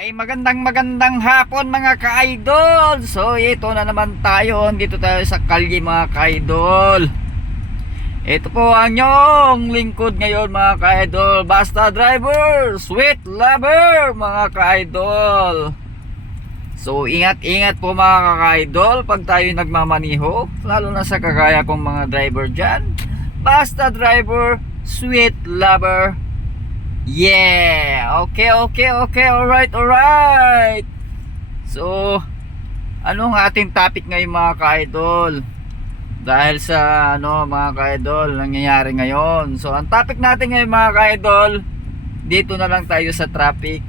Ay magandang hapon mga ka-idol. So ito na naman tayo. Dito tayo sa kalye mga ka-idol. Ito po ang inyong lingkod ngayon mga ka-idol, Basta Driver, Sweet Lover mga ka-idol. So ingat po mga ka-idol pag tayo nagmamaniho, lalo na sa kagaya kong mga driver dyan. Basta Driver, Sweet Lover. Yeah, okay, alright. So, anong ating topic ngayon mga ka-idol? Dahil sa mga ka-idol, nangyayari ngayon. So, ang topic natin ngayon mga ka-idol, dito na lang tayo sa traffic.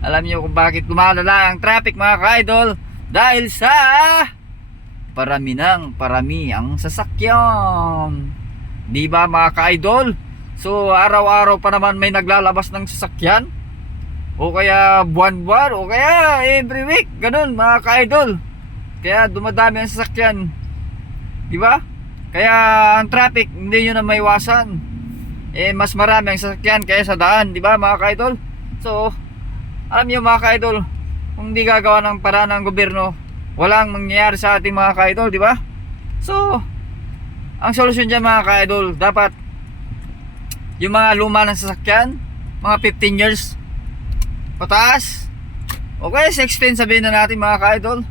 Alam niyo kung bakit lumalala ang traffic mga ka-idol? Dahil sa parami ang sasakyan. Di ba mga ka-idol? So araw-araw pa naman may naglalabas ng sasakyan, o kaya buwan-buwan, o kaya every week, ganun mga ka-idol. Kaya dumadami ang sasakyan, di ba? Kaya ang traffic hindi nyo na maiwasan. Mas marami ang sasakyan kaya sa daan, di ba mga ka-idol? So alam nyo mga ka-idol, kung di gagawa ng paraan ng gobyerno, walang mangyayari sa ating mga ka-idol, di ba? So ang solusyon dyan mga ka-idol, dapat yung mga luma ng sasakyan, mga 15 years pataas, okay, 16 sabihin na natin mga ka-idol,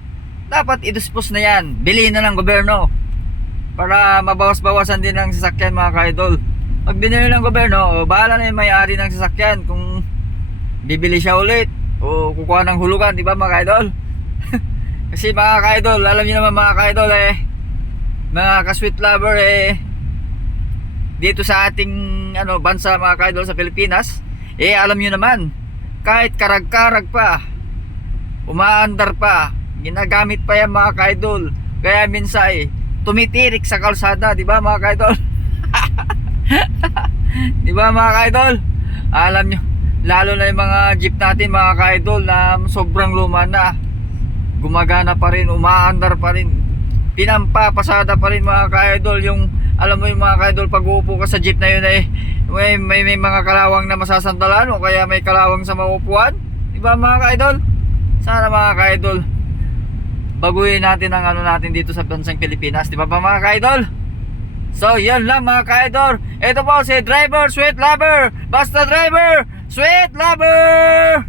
dapat i-dispose na yan, bilhin na ng gobyerno para mabawas-bawasan din ang sasakyan mga ka-idol. Pag binili ng gobyerno, bahala na yung may-ari ng sasakyan kung bibili siya ulit o kukuha ng hulugan, di ba mga ka-idol? Kasi mga ka-idol, alam niyo naman mga ka-idol, mga ka-sweet lover, dito sa ating bansa mga ka-idol, sa Pilipinas, alam nyo naman, kahit karag-karag pa, umaandar pa, ginagamit pa yan mga ka-idol. Kaya minsan tumitirik sa kalsada, di ba mga ka-idol? Di ba mga ka-idol? Alam nyo, lalo na yung mga jeep natin mga ka-idol na sobrang luma na, gumagana pa rin, umaandar pa rin, pinampapasada pa rin mga ka-idol. Yung alam mo yung mga ka-idol, pag uupo ka sa jeep na yun may mga kalawang na masasandalan, o kaya may kalawang sa maupuan, diba mga ka-idol? Sana mga ka-idol, baguhin natin ang natin dito sa bansang Pilipinas, diba ba mga ka-idol? So yan lang mga ka-idol. Ito po si Driver, Sweet Lover, Basta Driver, Sweet Lover.